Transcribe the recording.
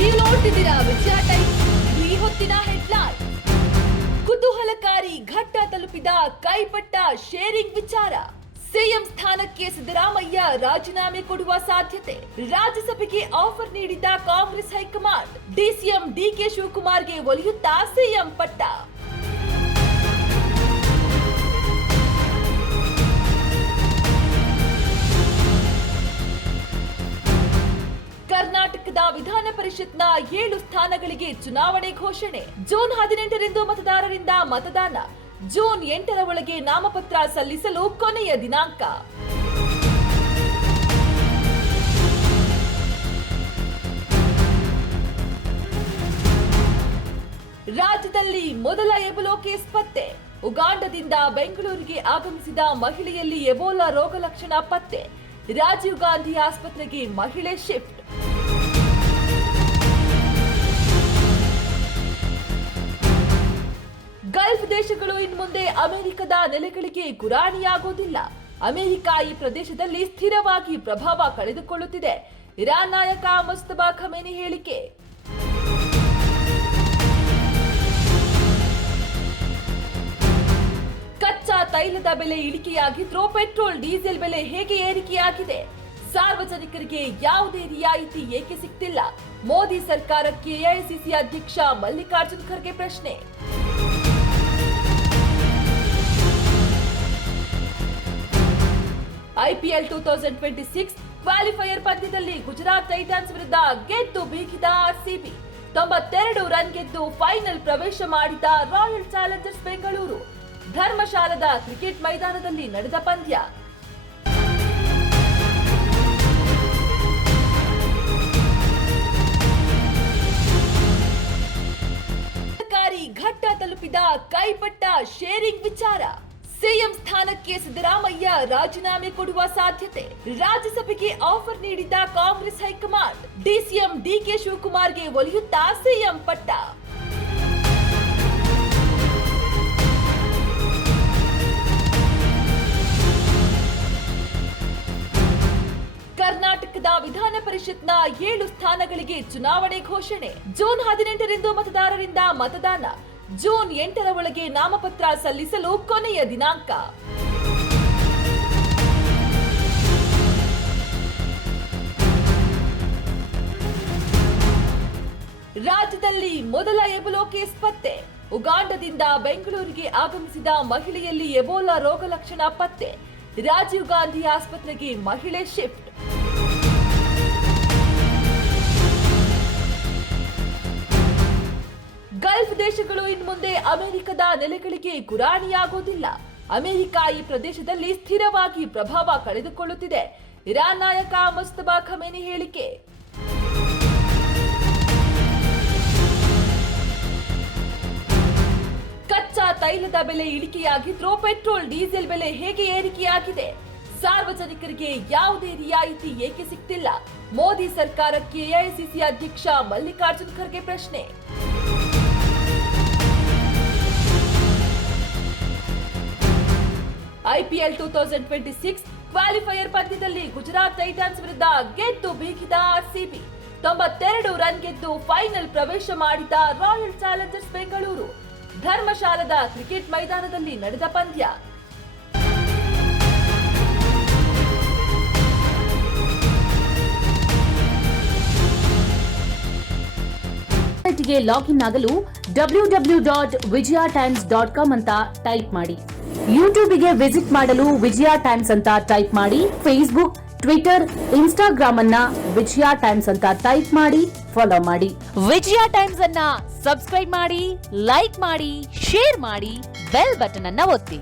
ನೀವು ನೋಡ್ತಿದ್ದೀರಾ ವಿಜಯ ಟೈಮ್ಸ್. ಈ ಹೊತ್ತಿನ ಹೆಡ್ಲೈನ್. ಕುತೂಹಲಕಾರಿ ಘಟ್ಟ ತಲುಪಿದ ಕೈಪಟ್ಟ ಶೇರಿಂಗ್ ವಿಚಾರ. ಸಿಎಂ ಸ್ಥಾನಕ್ಕೆ ಸಿದ್ದರಾಮಯ್ಯ ರಾಜೀನಾಮೆ ಕೊಡುವ ಸಾಧ್ಯತೆ. ರಾಜ್ಯಸಭೆಗೆ ಆಫರ್ ನೀಡಿದ್ದ ಕಾಂಗ್ರೆಸ್ ಹೈಕಮಾಂಡ್. ಡಿಸಿಎಂ ಡಿಕೆ ಶಿವಕುಮಾರ್ಗೆ ಒಲಿಯುತ್ತಾ ಸಿಎಂ ಪಟ್ಟ. ಕರ್ನಾಟಕದ ವಿಧಾನ ಪರಿಷತ್ನ 7 ಸ್ಥಾನಗಳಿಗೆ ಚುನಾವಣೆ ಘೋಷಣೆ. ಜೂನ್ 18ರಂದು ಮತದಾರರಿಂದ ಮತದಾನ. ಜೂನ್ 8ರ ಒಳಗೆ ನಾಮಪತ್ರ ಸಲ್ಲಿಸಲು ಕೊನೆಯ ದಿನಾಂಕ. ರಾಜ್ಯದಲ್ಲಿ ಮೊದಲ ಎಬೋಲಾ ಕೇಸ್ ಪತ್ತೆ. ಉಗಾಂಡದಿಂದ ಬೆಂಗಳೂರಿಗೆ ಆಗಮಿಸಿದ ಮಹಿಳೆಯಲ್ಲಿ ಎಬೋಲಾ ರೋಗ ಲಕ್ಷಣ ಪತ್ತೆ. ರಾಜೀವ್ ಗಾಂಧಿ ಆಸ್ಪತ್ರೆಗೆ ಮಹಿಳೆ ಶಿಫ್ಟ್. ಗಲ್ಫ್ ದೇಶಗಳು ಇನ್ಮುಂದೆ ಅಮೆರಿಕದ ನೆಲೆಗಳಿಗೆ ಗುರಾಣಿಯಾಗುವುದಿಲ್ಲ. ಅಮೆರಿಕ ಈ ಪ್ರದೇಶದಲ್ಲಿ ಸ್ಥಿರವಾಗಿ ಪ್ರಭಾವ ಕಳೆದುಕೊಳ್ಳುತ್ತಿದೆ. ಇರಾನ್ ನಾಯಕ ಮುಸ್ತಫಾ ಖಮೇನಿ ಹೇಳಿಕೆ. ಕಚ್ಚಾ ತೈಲದ ಬೆಲೆ ಇಳಿಕೆಯಾಗಿದ್ರೂ ಪೆಟ್ರೋಲ್ ಡೀಸೆಲ್ ಬೆಲೆ ಹೇಗೆ ಏರಿಕೆಯಾಗಿದೆ? ಸಾರ್ವಜನಿಕರಿಗೆ ಯಾವುದೇ ರಿಯಾಯಿತಿ ಏಕೆ ಸಿಗ್ತಿಲ್ಲ? ಮೋದಿ ಸರ್ಕಾರಕ್ಕೆ ಎಐಸಿಸಿ ಅಧ್ಯಕ್ಷ ಮಲ್ಲಿಕಾರ್ಜುನ್ ಖರ್ಗೆ ಪ್ರಶ್ನೆ. ಐಪಿಎಲ್ 2026 ಕ್ವಾಲಿಫೈಯರ್ ಪಂದ್ಯದಲ್ಲಿ ಗುಜರಾತ್ ಟೈಟನ್ಸ್ ವಿರುದ್ಧ ಗೆದ್ದು ಬೀಗಿದ ಆರ್ಸಿಬಿ. 92 ರನ್ ಗೆದ್ದು ಫೈನಲ್ ಪ್ರವೇಶ ಮಾಡಿದ ರಾಯಲ್ ಚಾಲೆಂಜರ್ಸ್ ಬೆಂಗಳೂರು. ಧರ್ಮಶಾಲಾದ ಕ್ರಿಕೆಟ್ ಮೈದಾನದಲ್ಲಿ ನಡೆದ ಪಂದ್ಯ. ಘಟ್ಟ ತಲುಪಿದ ಕೈಪಟ್ಟ ಶೇರಿಂಗ್ ವಿಚಾರ. ಸಿಎಂ ಸ್ಥಾನಕ್ಕೆ ಸಿದ್ದರಾಮಯ್ಯ ರಾಜೀನಾಮೆ ಕೊಡುವ ಸಾಧ್ಯತೆ. ರಾಜ್ಯಸಭೆಗೆ ಆಫರ್ ನೀಡಿದ್ದ ಕಾಂಗ್ರೆಸ್ ಹೈಕಮಾಂಡ್. ಡಿಸಿಎಂ ಡಿಕೆ ಶಿವಕುಮಾರ್ಗೆ ಒಲಿಯುತ್ತಾ ಸಿಎಂ ಪಟ್ಟ. ಕರ್ನಾಟಕದ ವಿಧಾನ ಪರಿಷತ್ನ 7 ಸ್ಥಾನಗಳಿಗೆ ಚುನಾವಣೆ ಘೋಷಣೆ. ಜೂನ್ 18ರಂದು ಮತದಾರರಿಂದ ಮತದಾನ. ಜೂನ್ 8ರ ಒಳಗೆ ನಾಮಪತ್ರ ಸಲ್ಲಿಸಲು ಕೊನೆಯ ದಿನಾಂಕ. ರಾಜ್ಯದಲ್ಲಿ ಮೊದಲ ಎಬೋಲಾ ಕೇಸ್ ಪತ್ತೆ. ಉಗಾಂಡದಿಂದ ಬೆಂಗಳೂರಿಗೆ ಆಗಮಿಸಿದ ಮಹಿಳೆಯಲ್ಲಿ ಎಬೋಲಾ ರೋಗ ಲಕ್ಷಣ ಪತ್ತೆ. ರಾಜೀವ್ ಗಾಂಧಿ ಆಸ್ಪತ್ರೆಗೆ ಮಹಿಳೆ ಶಿಫ್ಟ್. ಗಲ್ಫ್ ದೇಶಗಳು ಇನ್ಮುಂದೆ ಅಮೆರಿಕದ ನೆಲೆಗಳಿಗೆ ಗುರಾಣಿಯಾಗುವುದಿಲ್ಲ. ಅಮೆರಿಕ ಈ ಪ್ರದೇಶದಲ್ಲಿ ಸ್ಥಿರವಾಗಿ ಪ್ರಭಾವ ಕಳೆದುಕೊಳ್ಳುತ್ತಿದೆ. ಇರಾನ್ ನಾಯಕ ಮುಸ್ತಫಾ ಖಮೇನಿ ಹೇಳಿಕೆ. ಕಚ್ಚಾ ತೈಲದ ಬೆಲೆ ಇಳಿಕೆಯಾಗಿದ್ರೂ ಪೆಟ್ರೋಲ್ ಡೀಸೆಲ್ ಬೆಲೆ ಹೇಗೆ ಏರಿಕೆಯಾಗಿದೆ? ಸಾರ್ವಜನಿಕರಿಗೆ ಯಾವುದೇ ರಿಯಾಯಿತಿ ಏಕೆ ಸಿಗ್ತಿಲ್ಲ? ಮೋದಿ ಸರ್ಕಾರಕ್ಕೆ ಎಐಸಿಸಿ ಅಧ್ಯಕ್ಷ ಮಲ್ಲಿಕಾರ್ಜುನ್ ಖರ್ಗೆ ಪ್ರಶ್ನೆ. ಐಪಿಎಲ್ 2026 ಕ್ವಾಲಿಫೈಯರ್ ಪಂದ್ಯದಲ್ಲಿ ಗುಜರಾತ್ ಟೈಟನ್ಸ್ ವಿರುದ್ಧ ಗೆದ್ದು ಬೀಗಿದ ಆರ್ಸಿಬಿ. 92 ರನ್ ಗೆದ್ದು ಫೈನಲ್ ಪ್ರವೇಶ ಮಾಡಿದ ರಾಯಲ್ ಚಾಲೆಂಜರ್ಸ್ ಬೆಂಗಳೂರು. ಧರ್ಮಶಾಲಾದ ಕ್ರಿಕೆಟ್ ಮೈದಾನದಲ್ಲಿ ನಡೆದ ಪಂದ್ಯ. ಗೆ ಲಾಗಿನ್ ಆಗಲು www.vijayatimes.com ಅಂತ ಟೈಪ್ ಮಾಡಿ. ಯೂಟ್ಯೂಬ್ಗೆ ವಿಸಿಟ್ ಮಾಡಲು ವಿಜಯ ಟೈಮ್ಸ್ ಅಂತ ಟೈಪ್ ಮಾಡಿ. ಫೇಸ್ಬುಕ್, ಟ್ವಿಟರ್, ಇನ್ಸ್ಟಾಗ್ರಾಮ್ ಅನ್ನ ವಿಜಯ ಟೈಮ್ಸ್ ಅಂತ ಟೈಪ್ ಮಾಡಿ, ಫಾಲೋ ಮಾಡಿ. ವಿಜಯ ಟೈಮ್ಸ್ ಅನ್ನ ಸಬ್ಸ್ಕ್ರೈಬ್ ಮಾಡಿ, ಲೈಕ್ ಮಾಡಿ, ಶೇರ್ ಮಾಡಿ, ಬೆಲ್ ಬಟನ್ ಅನ್ನ ಒತ್ತಿ.